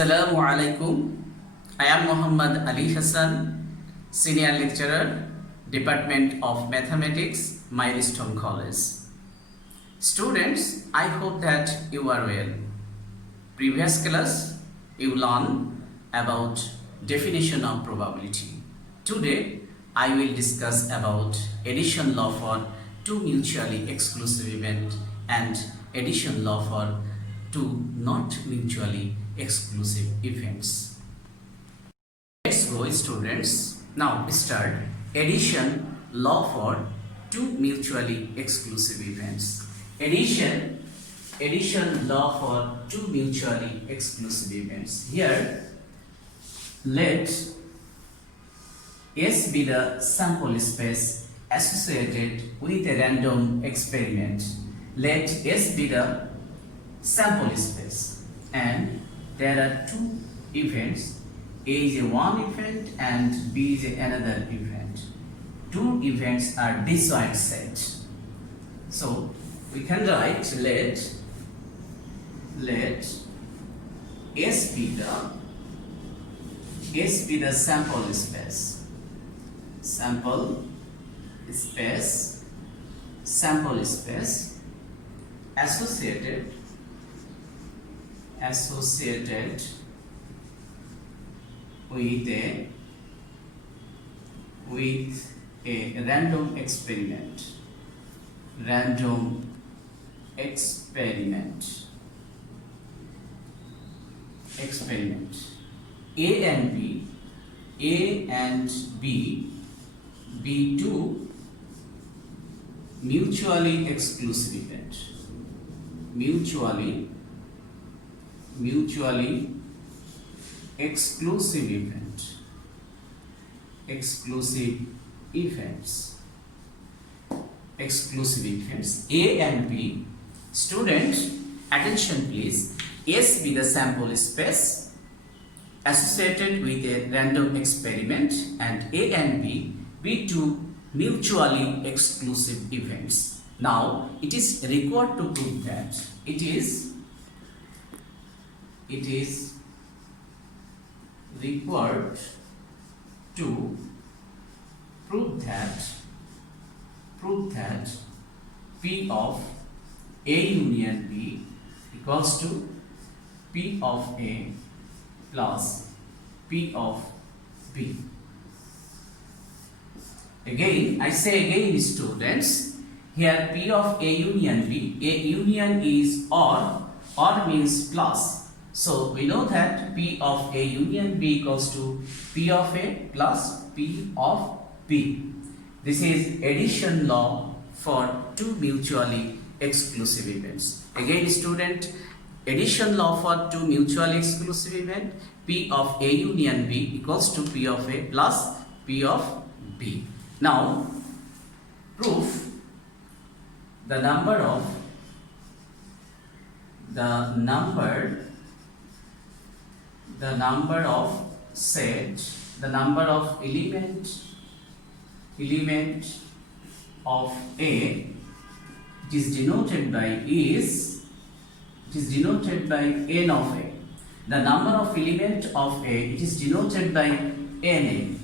Assalamu alaikum. I am Muhammad Ali Hassan, Senior Lecturer, Department of Mathematics, Milestone College. Students, I hope that you are well. Previous class, you learned about definition of probability. Today, I will discuss about addition law for two mutually exclusive events and addition law for two not mutually exclusive events. Let's go, students. Now start addition law for two mutually exclusive events. Addition law for two mutually exclusive events. Here, let S be the sample space associated with a random experiment. Let S be the sample space, and there are two events. A is a one event and B is another event. Two events are disjoint set. So we can write let S be the sample space. Sample space associated with a random experiment. A and B be two mutually exclusive event. Mutually exclusive events. A and B. Student, attention please. S be the sample space associated with a random experiment, and A and B be two mutually exclusive events. Now it is required to prove that it is required to prove that P of A union B equals to P of A plus P of B. Again, I say again, students, here P of A union B, A union is or means plus. So we know that P of A union B equals to P of A plus P of B. This is addition law for two mutually exclusive events. Again, student, addition law for two mutually exclusive events, P of A union B equals to P of A plus P of B. Now, proof the number of set, the number of element of A, it is denoted by n of A. The number of element of A, it is denoted by Na,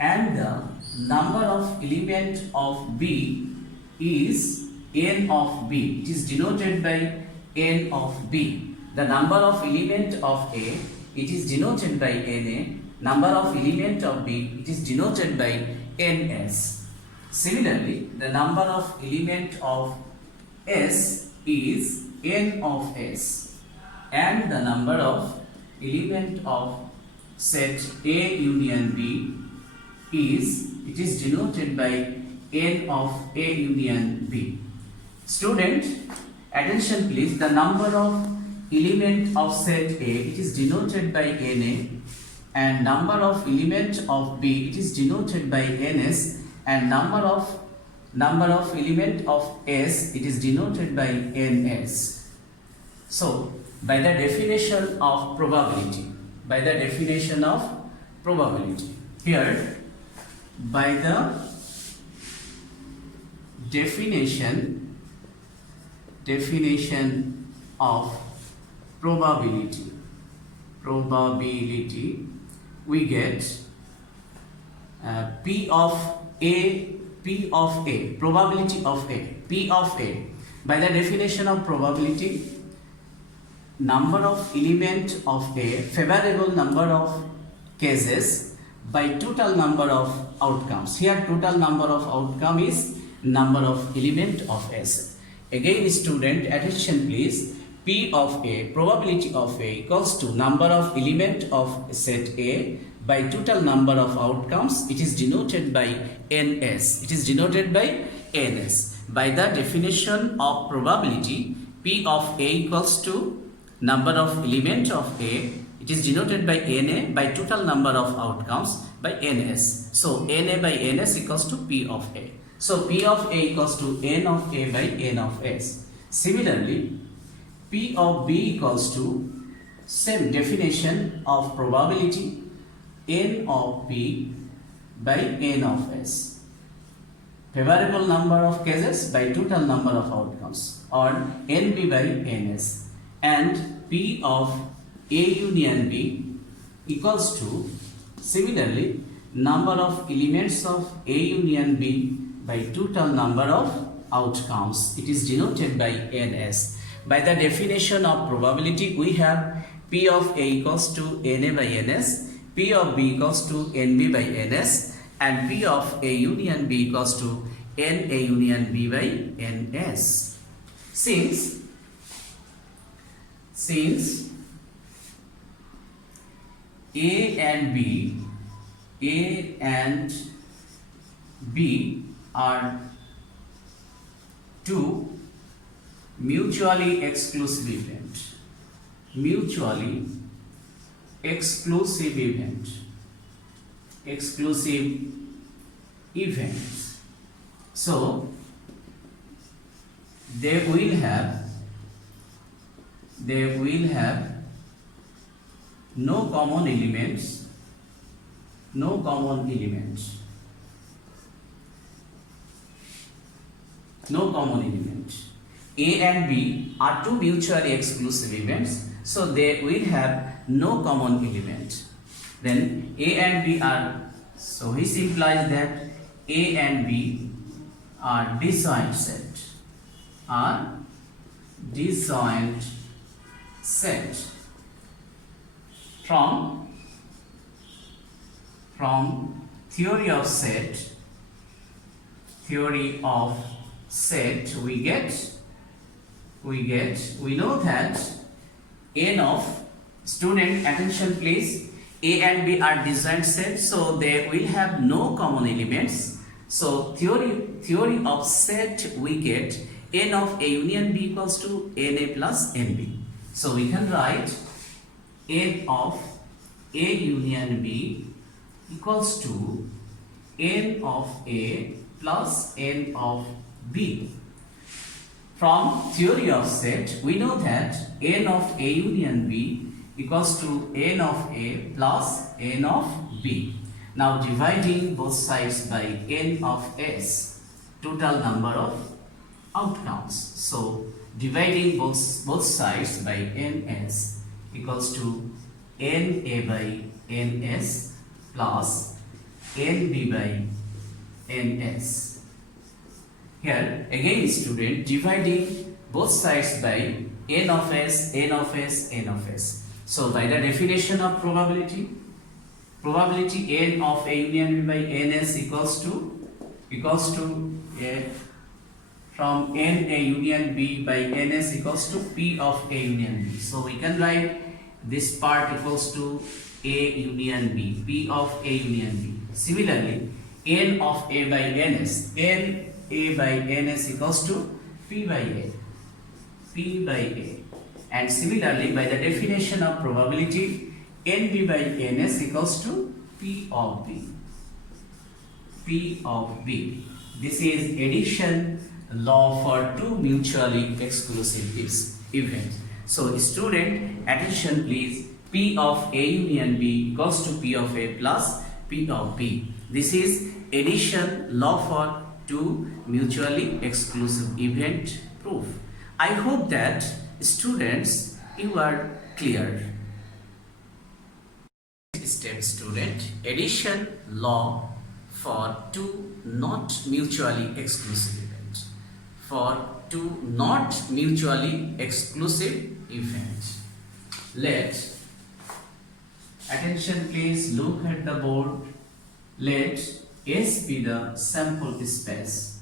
and the number of element of B is n of B. It is denoted by n of B. The number of element of A, it is denoted by Na. Number of element of B, it is denoted by Ns. Similarly, the number of element of S is n of S, and the number of element of set A union B is denoted by n of A union B. Student, attention please. The number of element of set A, it is denoted by Na, and number of element of B, it is denoted by Ns, and number of element of S, it is denoted by Ns. So by the definition of probability, here, by the definition of probability, probability, we get P of A, probability of A, P of A. By the definition of probability, number of element of A, favorable number of cases by total number of outcomes. Here total number of outcome is number of element of S. Again student, attention please. P of A, probability of A equals to number of element of set A by total number of outcomes. It is denoted by NS. It is denoted by NS. By the definition of probability, P of A equals to number of element of A. It is denoted by NA by total number of outcomes by NS. So NA by NS equals to P of A. So P of A equals to N of A by N of S. Similarly, P of B equals to same definition of probability, N of B by N of S. Favorable number of cases by total number of outcomes, or NB by NS. And P of A union B equals to similarly number of elements of A union B by total number of outcomes. It is denoted by NS. By the definition of probability, we have P of A equals to NA by NS, P of B equals to NB by NS, and P of A union B equals to NA union B by NS. Since A and B are two mutually exclusive events. Mutually exclusive events. So they will have no common elements. A and B are two mutually exclusive events, so they will have no common element. Then A and B are, so this implies that A and B are disjoint set. From theory of set, we know that N of, student attention please, A and B are disjoint sets, so they will have no common elements. So theory of set, we get N of A union B equals to NA plus NB. So we can write N of A union B equals to N of A plus N of B. From theory of set, we know that N of A union B equals to N of A plus N of B. Now dividing both sides by N of S, total number of outcomes. So dividing both sides by NS equals to NA by NS plus NB by NS. Here again student, dividing both sides by N of S, N of S, N of S. So by the definition of probability N of A union B by NS equals to from NA union B by NS equals to P of A union B. So we can write this part equals to A union B, P of A union B. Similarly, N of A by NS, N A by NS equals to P by A. And similarly, by the definition of probability, NB by NS equals to P of B. This is addition law for two mutually exclusive events. So student, attention please, P of A union B equals to P of A plus P of B. This is addition law for two mutually exclusive event proof. I hope that students, you are clear. step, student. Addition law for two not mutually exclusive events. For two not mutually exclusive events. Let attention please look at the board. Let S be the sample space.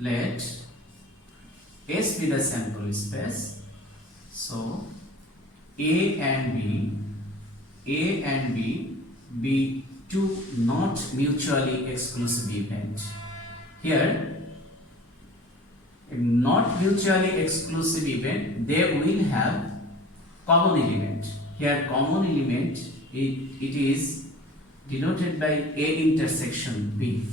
Let S be the sample space. So A and B be two not mutually exclusive events. Here, a not mutually exclusive event, they will have common element. Here, common element it is denoted by A intersection B.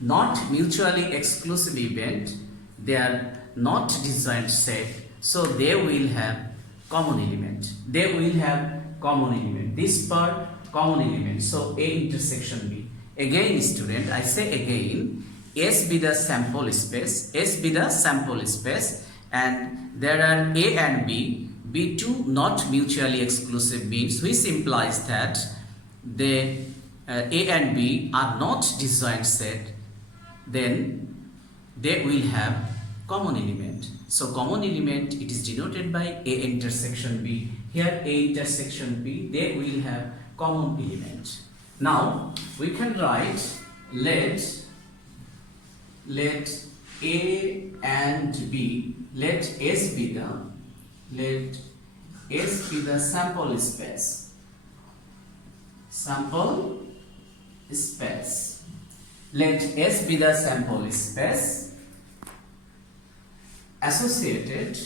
Not mutually exclusive event, they are not disjoint set, so they will have common element. They will have common element. This part common element. So A intersection B. Again, student, I say again, S be the sample space. S be the sample space, and there are A and B be two not mutually exclusive beings, which implies that they A and B are not disjoint set. Then they will have common element. So common element, it is denoted by A intersection B. Here A intersection B, they will have common element. Now we can write let A and B, let S be the sample space. Sample space. Let S be the sample space associated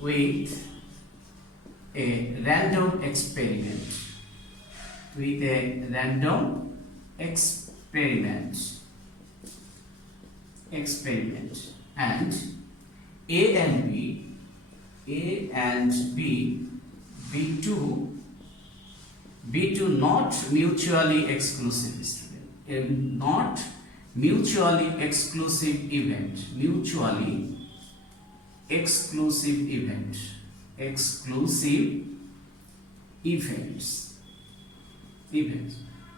with a random experiment. With a random experiment. And A and B be two not mutually exclusive student. A not mutually exclusive event. Mutually exclusive event. Exclusive events.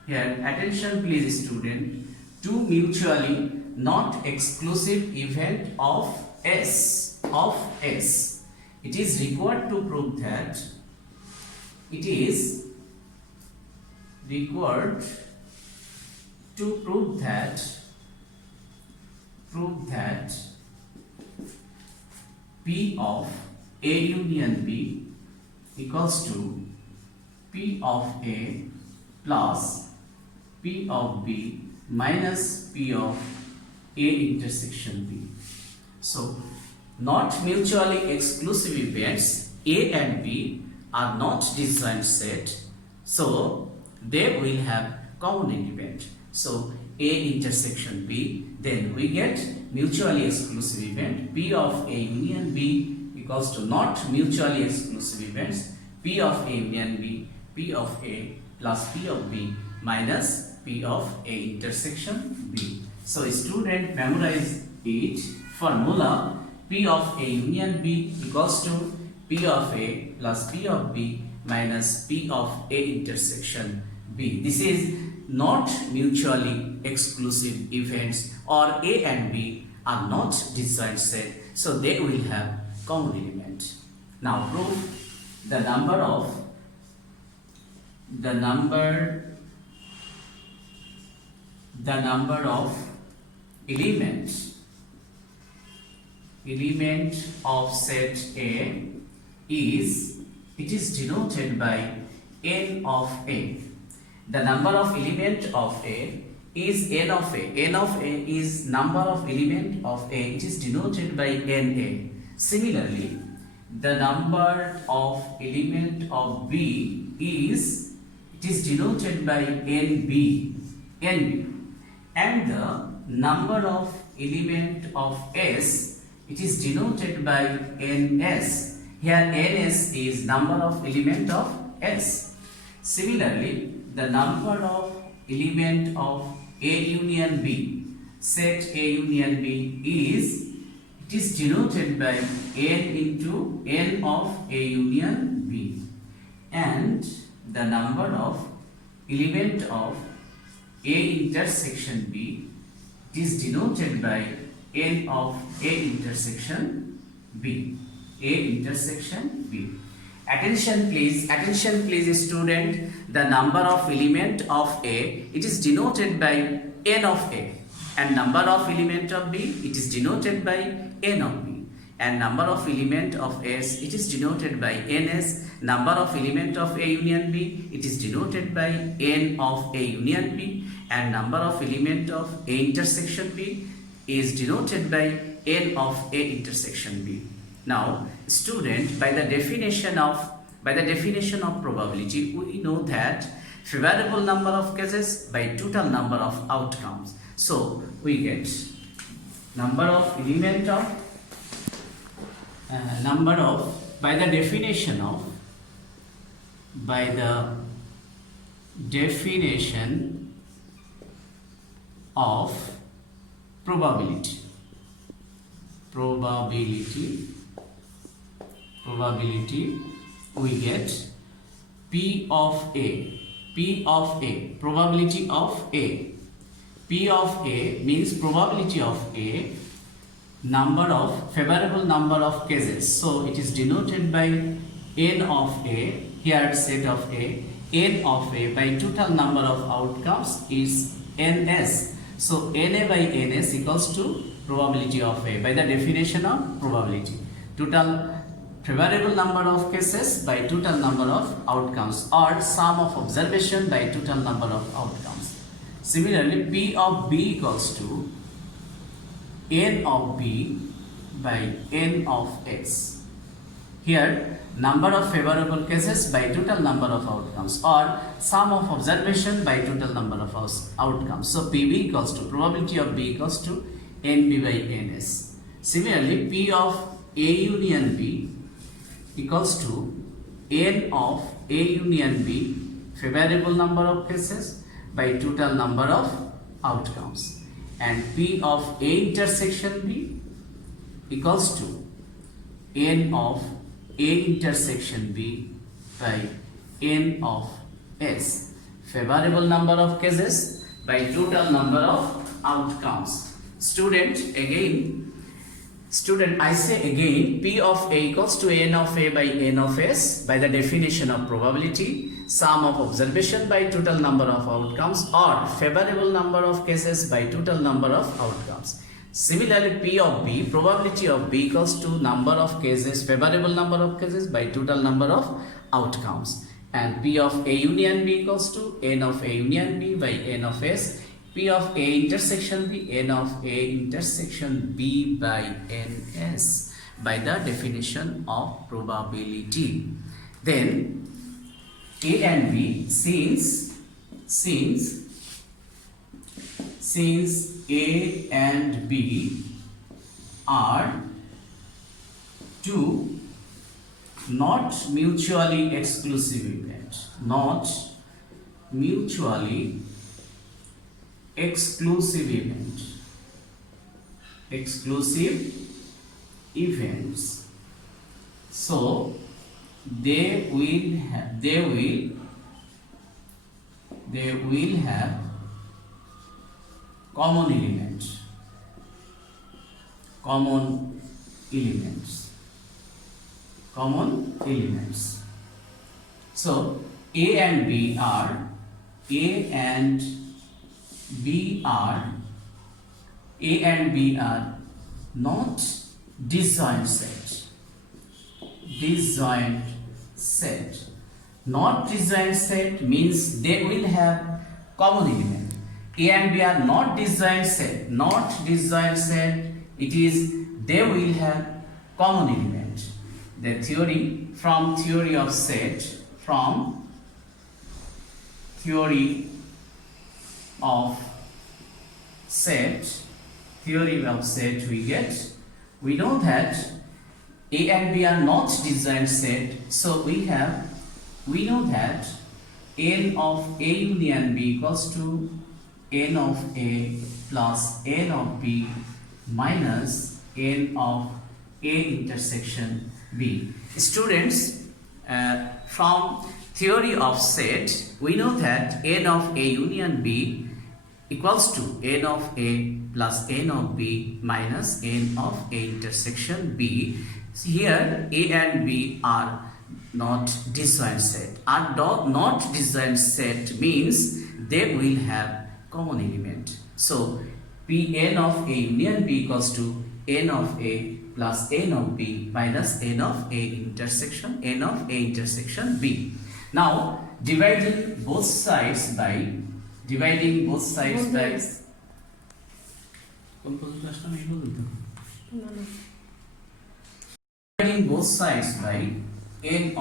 Here, attention please student. Two mutually not exclusive event of S. It is required to prove that. It is required to prove that P of A union B equals to P of A plus P of B minus P of A intersection B. So, not mutually exclusive events A and B are not disjoint set, so they will have common element. So A intersection B, then we get mutually exclusive event P of A union B equals to not mutually exclusive events P of A union B, P of A plus P of B minus P of A intersection B. So student, memorize it. Formula P of A union B equals to P of A plus P of B minus P of A intersection B. This is not mutually exclusive events, or A and B are not disjoint set, so they will have common element. Now prove the number of element of set A is, it is denoted by n of A. The number of element of A is n of A. N of A is number of element of A. It is denoted by Na. Similarly, the number of element of B is, it is denoted by NB. And the number of element of S, it is denoted by Ns. Here Ns is number of element of S. Similarly, the number of element of A union B, set A union B is, It is denoted by n into n of A union B, and the number of element of A intersection B, it is denoted by n of A intersection B. A intersection B. Attention please student. The number of element of A, it is denoted by n of A, and number of element of B, it is denoted by n of B, and number of element of S, it is denoted by ns. Number of element of A union B, it is denoted by n of A union B, and number of element of A intersection B is denoted by n of A intersection B. Now student, by the definition of probability, we know that favorable number of cases by total number of outcomes. So we get number of element of by the definition of probability, we get P of A, probability of A. P of A means probability of A, favorable number of cases. So it is denoted by n of A, here set of A, n of A by total number of outcomes is ns. So na by ns equals to probability of A by the definition of probability. Total favorable number of cases by total number of outcomes, or sum of observation by total number of outcomes. Similarly, P of B equals to n of B by n of S. Here, number of favorable cases by total number of outcomes, or sum of observation by total number of outcomes. So PB equals to probability of B equals to NB by NS. Similarly, P of A union B equals to n of A union B, favorable number of cases by total number of outcomes, and P of A intersection B equals to n of A intersection B by n of S, favorable number of cases by total number of outcomes. Student, I say again, P of A equals to n of A by n of S by the definition of probability, sum of observation by total number of outcomes, or favorable number of cases by total number of outcomes. Similarly, P of B, probability of B equals to number of cases, favorable number of cases by total number of outcomes, and P of A union B equals to n of A union B by n of S, P of A intersection B, n of A intersection B by ns by the definition of probability. Then A and B, since A and B are two not mutually exclusive events, exclusive events, so they will have common elements. So A and B are not disjoint set. Not disjoint set means they will have common element. A and B are not disjoint set. It is they will have common element. The theory of set, we know that A and B are not disjoint set, so we know that n of A union B equals to n of A plus n of B minus n of A intersection B. Students, from theory of set, we know that n of A union B equals to n of A plus n of B minus n of A intersection B. Here A and B are not disjoint set. Are not disjoint set means they will have common element. So P n of A union B equals to n of A plus n of B minus n of A intersection B. Now dividing both sides by Dividing both sides by n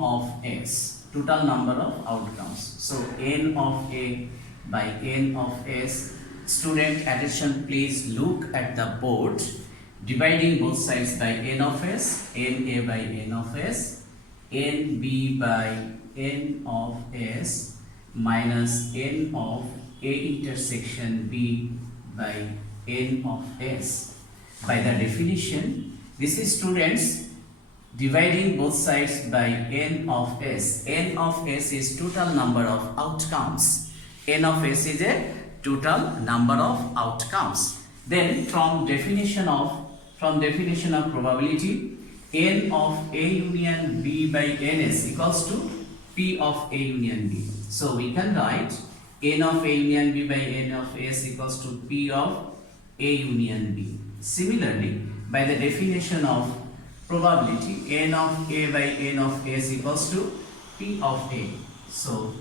of s, total number of outcomes. So n of A by n of s. Student, attention, please look at the board. Dividing both sides by n of s, na by n of s, nb by n of s minus n of A intersection B by n of s. By the definition, this is, students, dividing both sides by n of s. N of s is total number of outcomes. N of s is a total number of outcomes. Then from definition of probability, n of A union B by ns equals to P of A union B. So we can write n of A union B by n of s equals to P of A union B. Similarly, by the definition of probability, n of A by n of s equals to P of A. So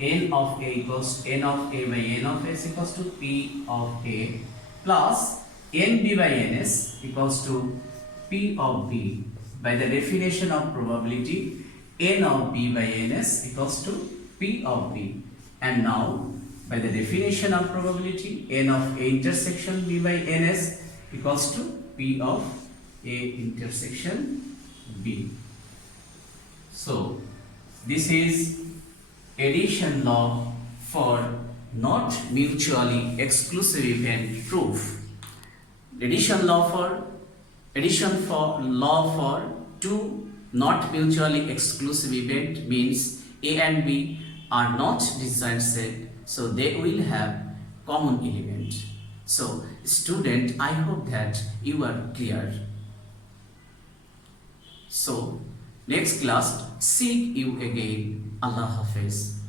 n of A by n of s equals to P of A plus nb by ns equals to P of B. By the definition of probability, n of B by ns equals to P of B. And now by the definition of probability, n of A intersection B by ns equals to P of A intersection B. So this is addition law for not mutually exclusive event proof. Addition for two not mutually exclusive event means A and B are not disjoint set, so they will have common element. So student, I hope that you are clear. So next class, see you again. Allah Hafiz.